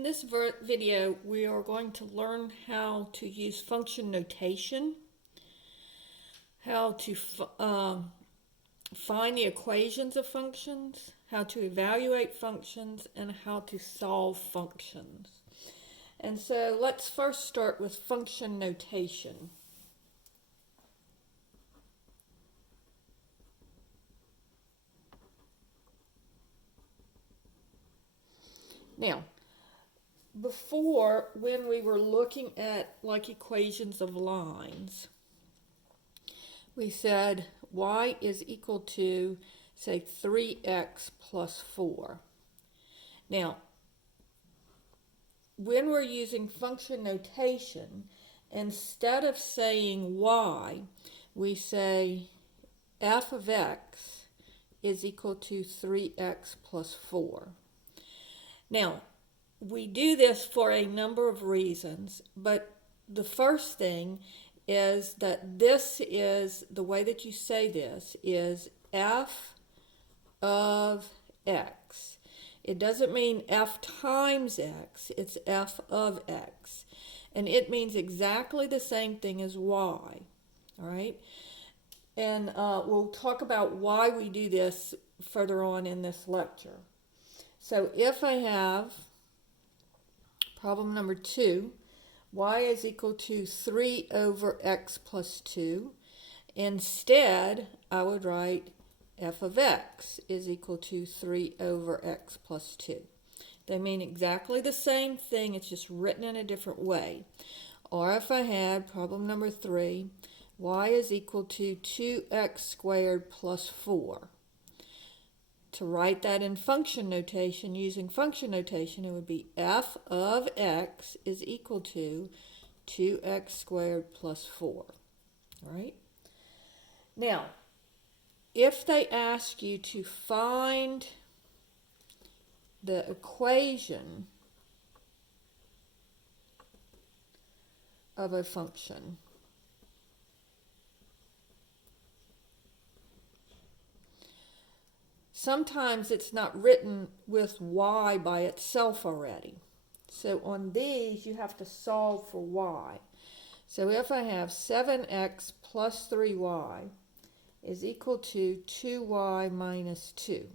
In this video, we are going to learn how to use function notation, how to find the equations of functions, how to evaluate functions, and how to solve functions. And so let's first start with function notation. Now, before, when we were looking at like equations of lines, we said y is equal to, say, 3x plus 4. Now, when we're using function notation, instead of saying y, we say f of x is equal to 3x plus 4. Now, we do this for a number of reasons, but the first thing is that this is, the way that you say this is f of x. It doesn't mean f times x, it's f of x. And it means exactly the same thing as y, all right? And we'll talk about why we do this further on in this lecture. So if I have problem number 2, y is equal to 3 over x plus 2. Instead, I would write f of x is equal to 3 over x plus 2. They mean exactly the same thing, it's just written in a different way. Or if I had problem number 3, y is equal to 2x squared plus 4. To write that in function notation, using function notation, it would be f of x is equal to 2x squared plus 4. All right? Now, if they ask you to find the equation of a function, sometimes it's not written with y by itself already. So on these, you have to solve for y. So if I have 7x plus 3y is equal to 2y minus 2.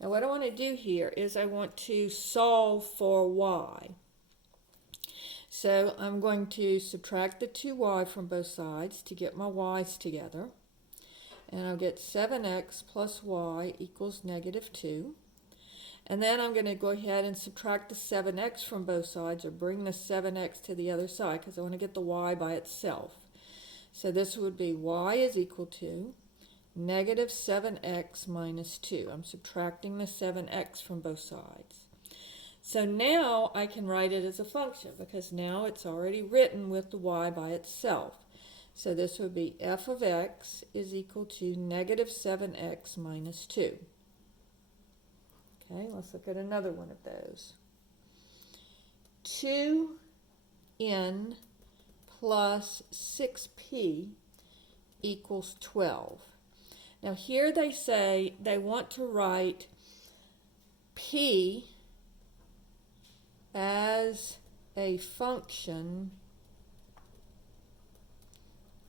Now what I want to do here is I want to solve for y. So I'm going to subtract the 2y from both sides to get my y's together. And I'll get 7x plus y equals negative 2. And then I'm going to go ahead and subtract the 7x from both sides, or bring the 7x to the other side, because I want to get the y by itself. So this would be y is equal to negative 7x minus 2. I'm subtracting the 7x from both sides. So now I can write it as a function, because now it's already written with the y by itself. So this would be f of x is equal to negative 7x minus 2. Okay, let's look at another one of those. 2n plus 6p equals 12. Now here they say they want to write p as a function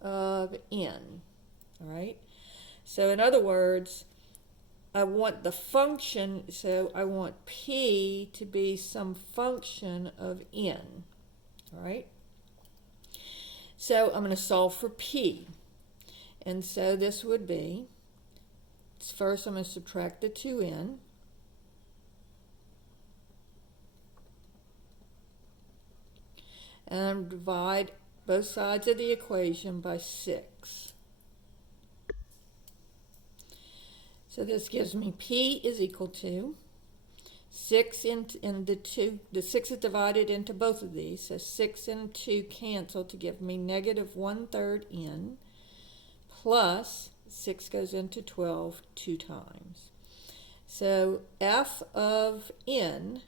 of n, all right? So in other words, I want the function, so I want p to be some function of n, all right? So I'm going to solve for p. And so this would be, first I'm going to subtract the 2n. And divide both sides of the equation by 6. So this gives me p is equal to 6 in the 2. The 6 is divided into both of these, so 6 and 2 cancel to give me negative 1/3 n, plus 6 goes into 12 2 times. So f of n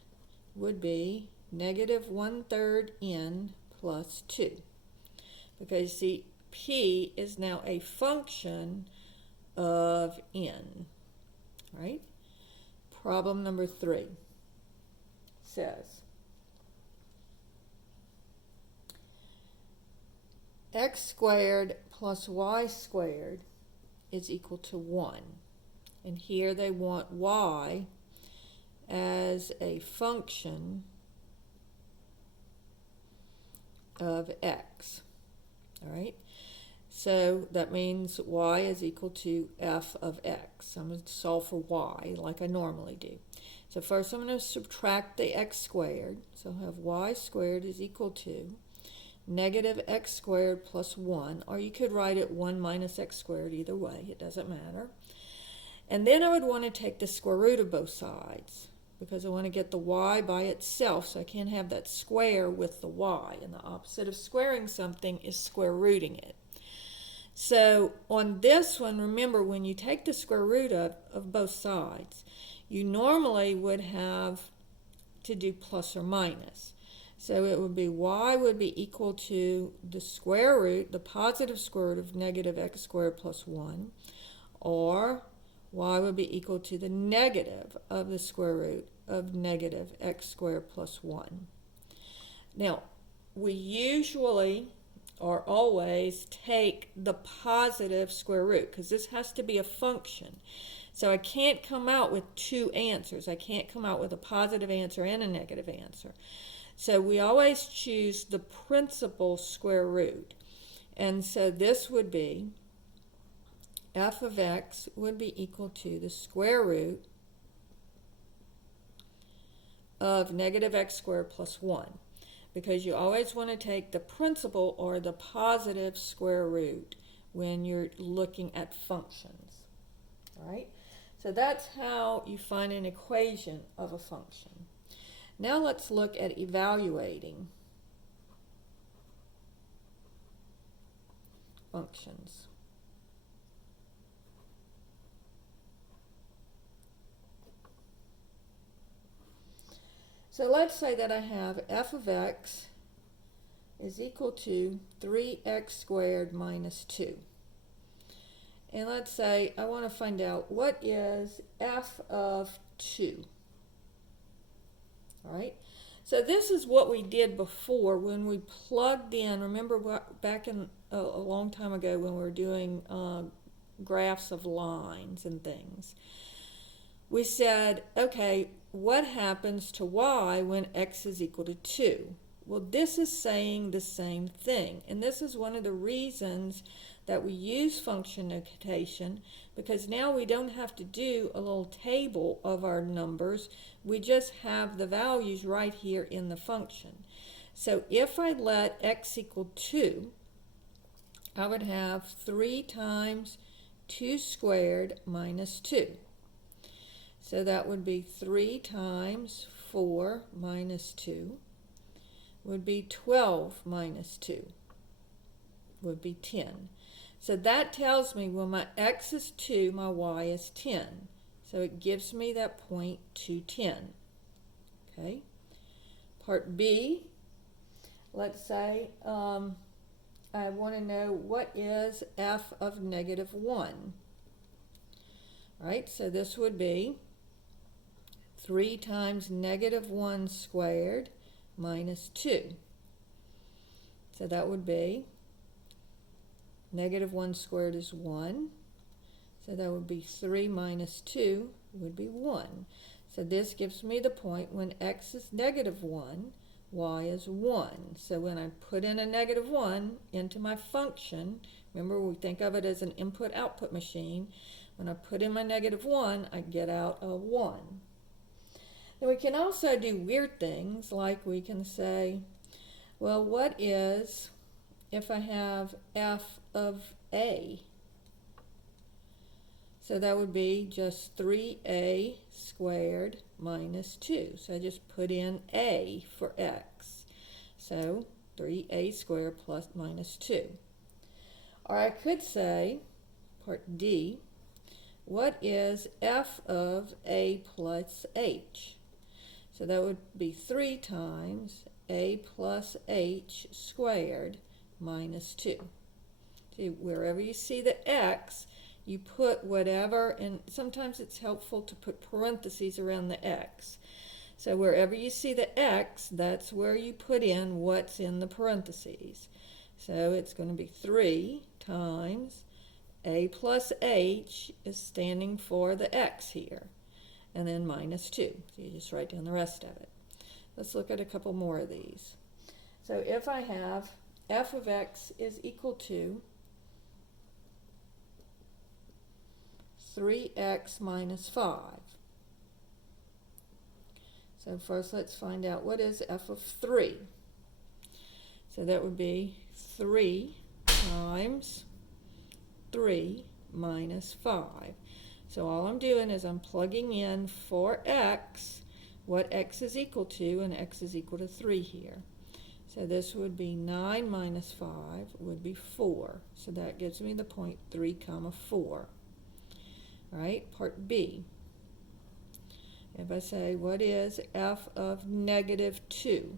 would be negative 1/3 n plus 2. Because you see, p is now a function of n. Right? Problem number 3 says x squared plus y squared is equal to 1. And here they want y as a function of x. All right? So that means y is equal to f of x. I'm going to solve for y like I normally do. So first I'm going to subtract the x squared. So I'll have y squared is equal to negative x squared plus 1. Or you could write it 1 minus x squared. Either way, it doesn't matter. And then I would want to take the square root of both sides, because I want to get the y by itself, so I can't have that square with the y. And the opposite of squaring something is square rooting it. So on this one, remember, when you take the square root of both sides, you normally would have to do plus or minus. So it would be y would be equal to the square root, the positive square root of negative x squared plus 1, or y would be equal to the negative of the square root of negative x squared plus 1. Now, we usually or always take the positive square root, because this has to be a function. So I can't come out with two answers. I can't come out with a positive answer and a negative answer. So we always choose the principal square root. And so this would be f of x would be equal to the square root of negative x squared plus 1, because you always want to take the principal or the positive square root when you're looking at functions. All right? So that's how you find an equation of a function. Now let's look at evaluating functions. So let's say that I have f of x is equal to 3x squared minus 2. And let's say I want to find out what is f of 2. All right? So this is what we did before when we plugged in. Remember back in a long time ago when we were doing graphs of lines and things. We said, okay, what happens to y when x is equal to 2? Well, this is saying the same thing. And this is one of the reasons that we use function notation, because now we don't have to do a little table of our numbers. We just have the values right here in the function. So if I let x equal 2, I would have 3 times 2 squared minus 2. So that would be 3 times 4 minus 2 would be 12 minus 2 would be 10. So that tells me when my x is 2, my y is 10. So it gives me that point 210. Okay. Part B, let's say I want to know what is f of negative 1. All right, so this would be 3 times negative 1 squared minus 2. So that would be negative 1 squared is 1. So that would be 3 minus 2 would be 1. So this gives me the point when x is negative 1, y is 1. So when I put in a negative 1 into my function, remember we think of it as an input-output machine. When I put in my negative 1, I get out a 1. And we can also do weird things, like we can say, well, what is if I have f of a? So that would be just 3a squared minus 2. So I just put in a for x. So 3a squared plus minus 2. Or I could say, part D, what is f of a plus h? So that would be 3 times a plus h squared minus 2. See, wherever you see the x, you put whatever, and sometimes it's helpful to put parentheses around the x. So wherever you see the x, that's where you put in what's in the parentheses. So it's going to be 3 times a plus h is standing for the x here, and then minus 2. So you just write down the rest of it. Let's look at a couple more of these. So if I have f of x is equal to 3x minus 5. So first let's find out what is f of 3. So that would be 3 times 3 minus 5. So all I'm doing is I'm plugging in for x what x is equal to, and x is equal to 3 here. So this would be 9 minus 5 would be 4. So that gives me the point 3 comma 4. All right, part B. If I say what is f of negative 2?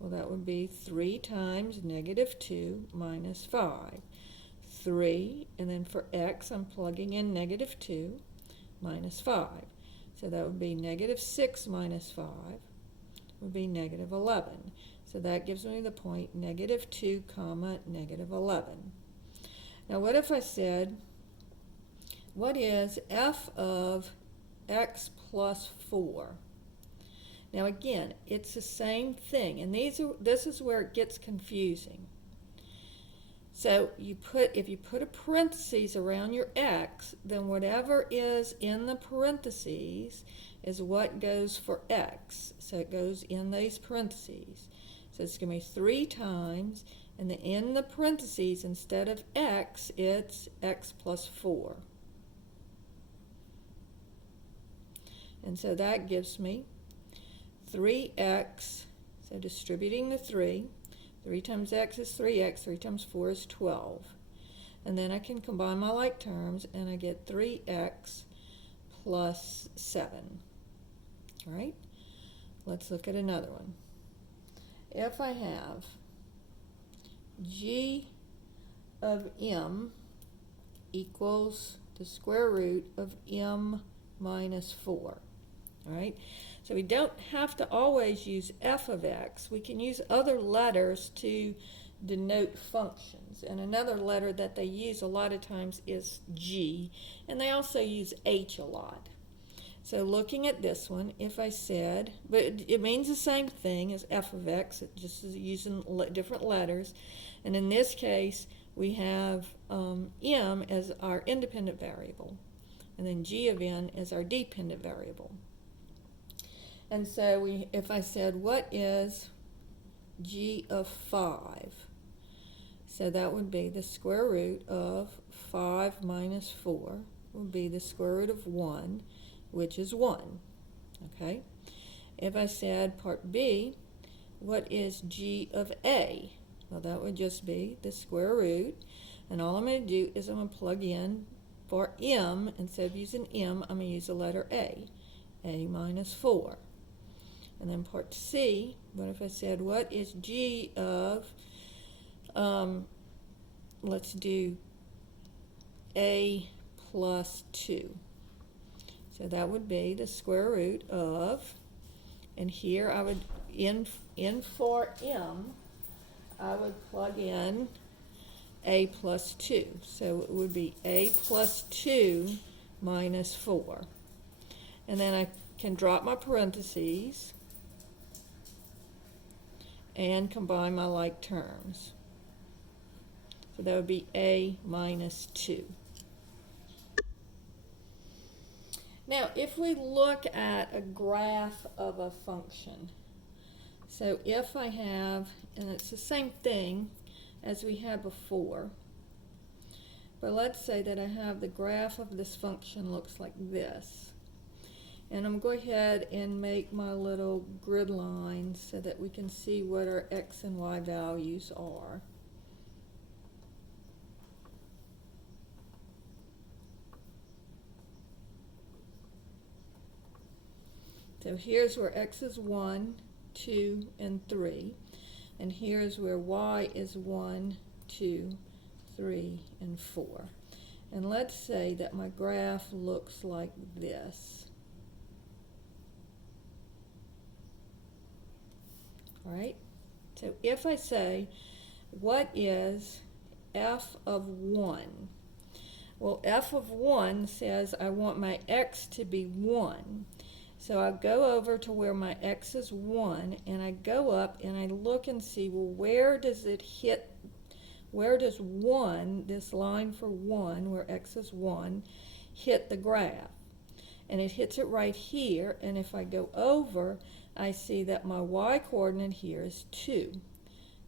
Well, that would be 3 times negative 2 minus 5. 3, and then for x, I'm plugging in negative 2 minus 5. So that would be negative 6 minus 5 would be negative 11. So that gives me the point negative 2 comma negative 11. Now what if I said, what is f of x plus 4? Now again, it's the same thing, and this is where it gets confusing. So if you put a parentheses around your x, then whatever is in the parentheses is what goes for x. So it goes in these parentheses. So it's going to be 3 times, and in the parentheses, instead of x, it's x plus 4. And so that gives me 3x, so distributing the 3 times x is 3x, 3 times 4 is 12. And then I can combine my like terms, and I get 3x plus 7. All right, let's look at another one. If I have g of m equals the square root of m minus 4. All right, so we don't have to always use f of x. We can use other letters to denote functions. And another letter that they use a lot of times is g, and they also use h a lot. So looking at this one, if I said, but it means the same thing as f of x, it just is using different letters. And in this case, we have m as our independent variable, and then g of n as our dependent variable. And so if I said, what is g of 5? So that would be the square root of 5 minus 4 would be the square root of 1, which is 1. Okay? If I said part B, what is g of a? Well, that would just be the square root, and all I'm going to do is I'm going to plug in for m. Instead of using m, I'm going to use the letter a minus 4. And then part C, what if I said, what is g of, let's do a plus 2. So that would be the square root of, and here I would, in for m, I would plug in a plus 2. So it would be a plus 2 minus 4. And then I can drop my parentheses and combine my like terms. So that would be a minus 2. Now, if we look at a graph of a function, so if I have, and it's the same thing as we had before, but let's say that I have the graph of this function looks like this. And I'm going to go ahead and make my little grid lines so that we can see what our x and y values are. So here's where x is 1, 2, and 3. And here's where y is 1, 2, 3, and 4. And let's say that my graph looks like this. All right, so if I say what is f of 1? Well, f of 1 says I want my x to be 1. So I go over to where my x is 1, and I go up and I look and see, well, where does it hit, where does 1, this line for 1, where x is 1, hit the graph? And it hits it right here, and if I go over, I see that my y-coordinate here is 2.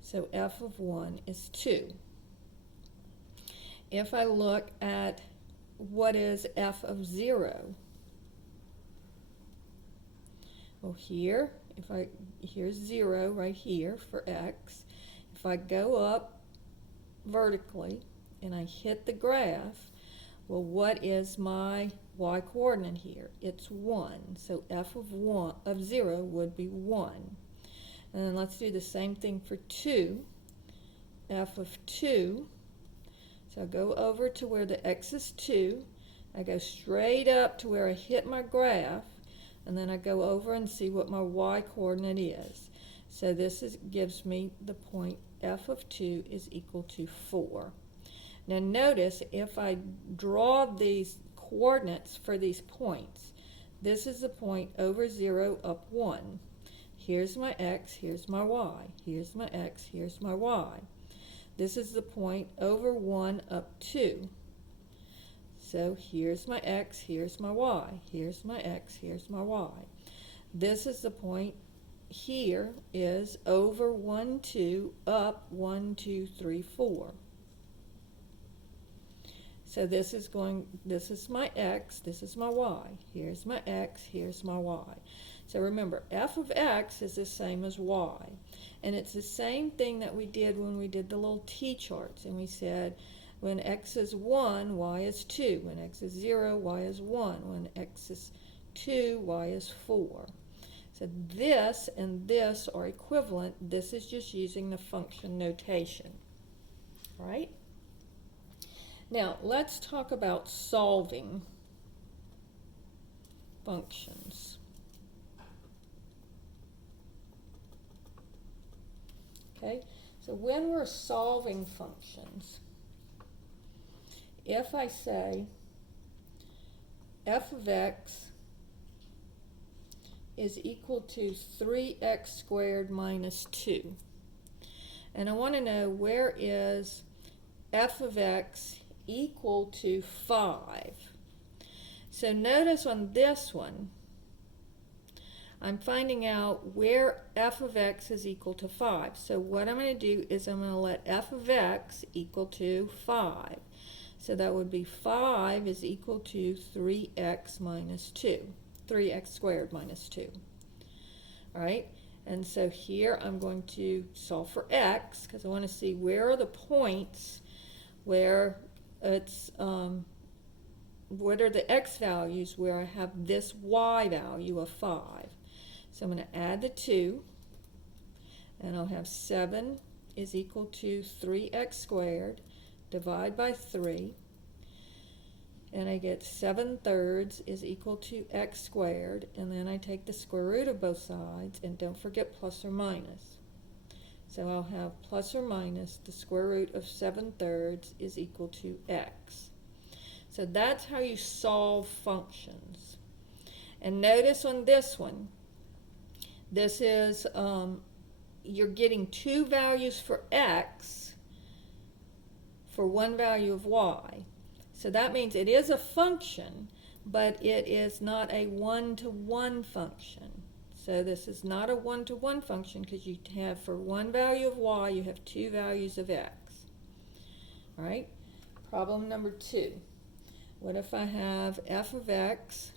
So f of 1 is 2. If I look at what is f of 0, well, here's 0 right here for x. If I go up vertically and I hit the graph, well, what is my y-coordinate here? It's 1. So f of 0 would be 1. And then let's do the same thing for 2. F of 2. So I go over to where the x is 2. I go straight up to where I hit my graph, and then I go over and see what my y-coordinate is. So this gives me the point f of 2 is equal to 4. Now notice, if I draw these coordinates for these points, this is the point over 0 up 1. Here's my x, here's my y. Here's my x, here's my y. This is the point over 1 up 2. So here's my x, here's my y. Here's my x, here's my y. This is the point here is over 1, 2, up 1, 2, 3, 4. So this is my x, this is my y. Here's my x, here's my y. So remember, f of x is the same as y. And it's the same thing that we did when we did the little t-charts. And we said, when x is 1, y is 2. When x is 0, y is 1. When x is 2, y is 4. So this and this are equivalent. This is just using the function notation. Right? Now, let's talk about solving functions. Okay, so when we're solving functions, if I say f of x is equal to 3x squared minus 2, and I want to know where is f of x equal to 5. So notice on this one, I'm finding out where f of x is equal to 5. So what I'm going to do is I'm going to let f of x equal to 5. So that would be 5 is equal to 3x minus 2. 3x squared minus 2. All right? And so here I'm going to solve for x, because I want to see where are the points where it's, what are the x values where I have this y value of 5. So I'm going to add the 2, and I'll have 7 is equal to 3x squared, divide by 3, and I get 7/3 is equal to x squared, and then I take the square root of both sides, and don't forget plus or minus. So I'll have plus or minus the square root of 7/3 is equal to x. So that's how you solve functions. And notice on this one, this is, you're getting 2 values for x for 1 value of y. So that means it is a function, but it is not a one-to-one function. So this is not a one-to-one function, because you have for 1 value of y, you have 2 values of x. All right? Problem number 2. What if I have f of x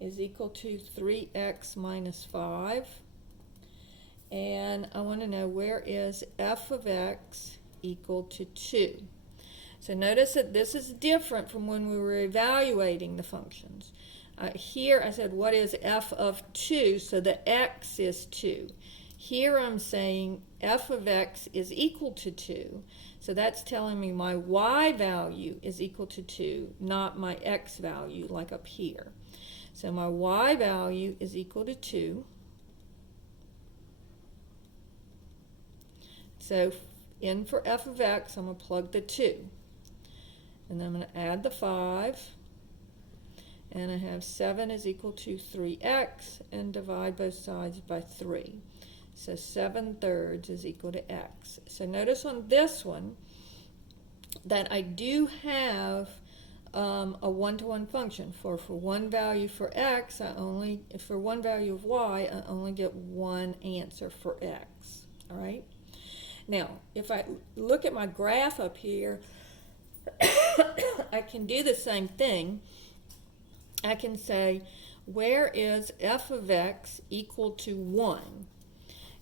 is equal to 3x minus 5, and I want to know where is f of x equal to 2. So notice that this is different from when we were evaluating the functions. Here I said what is f of 2, so the x is 2. Here I'm saying f of x is equal to 2, so that's telling me my y value is equal to 2, not my x value like up here. So my y value is equal to 2. So in for f of x, I'm going to plug the 2. And then I'm going to add the 5. And I have 7 is equal to 3x, and divide both sides by 3. So 7/3 is equal to x. So notice on this one that I do have a one-to-one function. For one value for x, for one value of y, I only get one answer for x. All right. Now, if I look at my graph up here, I can do the same thing. I can say, where is f of x equal to 1?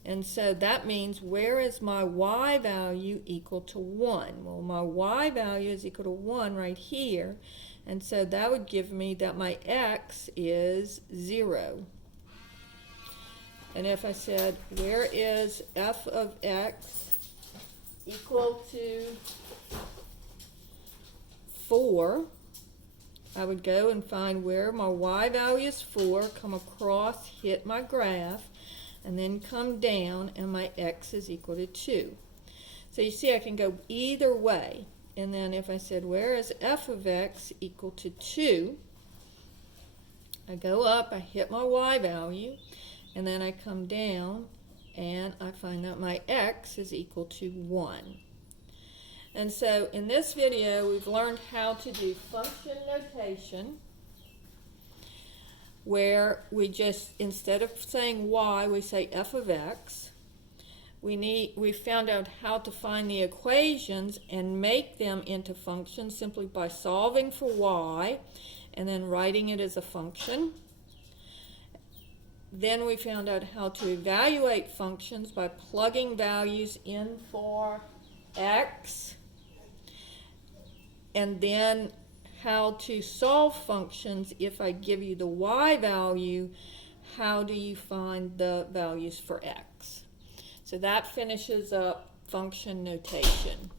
And so that means, where is my y value equal to 1? Well, my y value is equal to 1 right here. And so that would give me that my x is 0. And if I said, where is f of x equal to 4, I would go and find where my y value is 4, come across, hit my graph, and then come down, and my x is equal to 2. So you see I can go either way. And then if I said, where is f of x equal to 2, I go up, I hit my y value, and then I come down, and I find that my x is equal to 1. And so in this video, we've learned how to do function notation, where we just, instead of saying y, we say f of x. We found out how to find the equations and make them into functions simply by solving for y and then writing it as a function. Then we found out how to evaluate functions by plugging values in for x, and then how to solve functions. If I give you the y value, how do you find the values for x? So that finishes up function notation.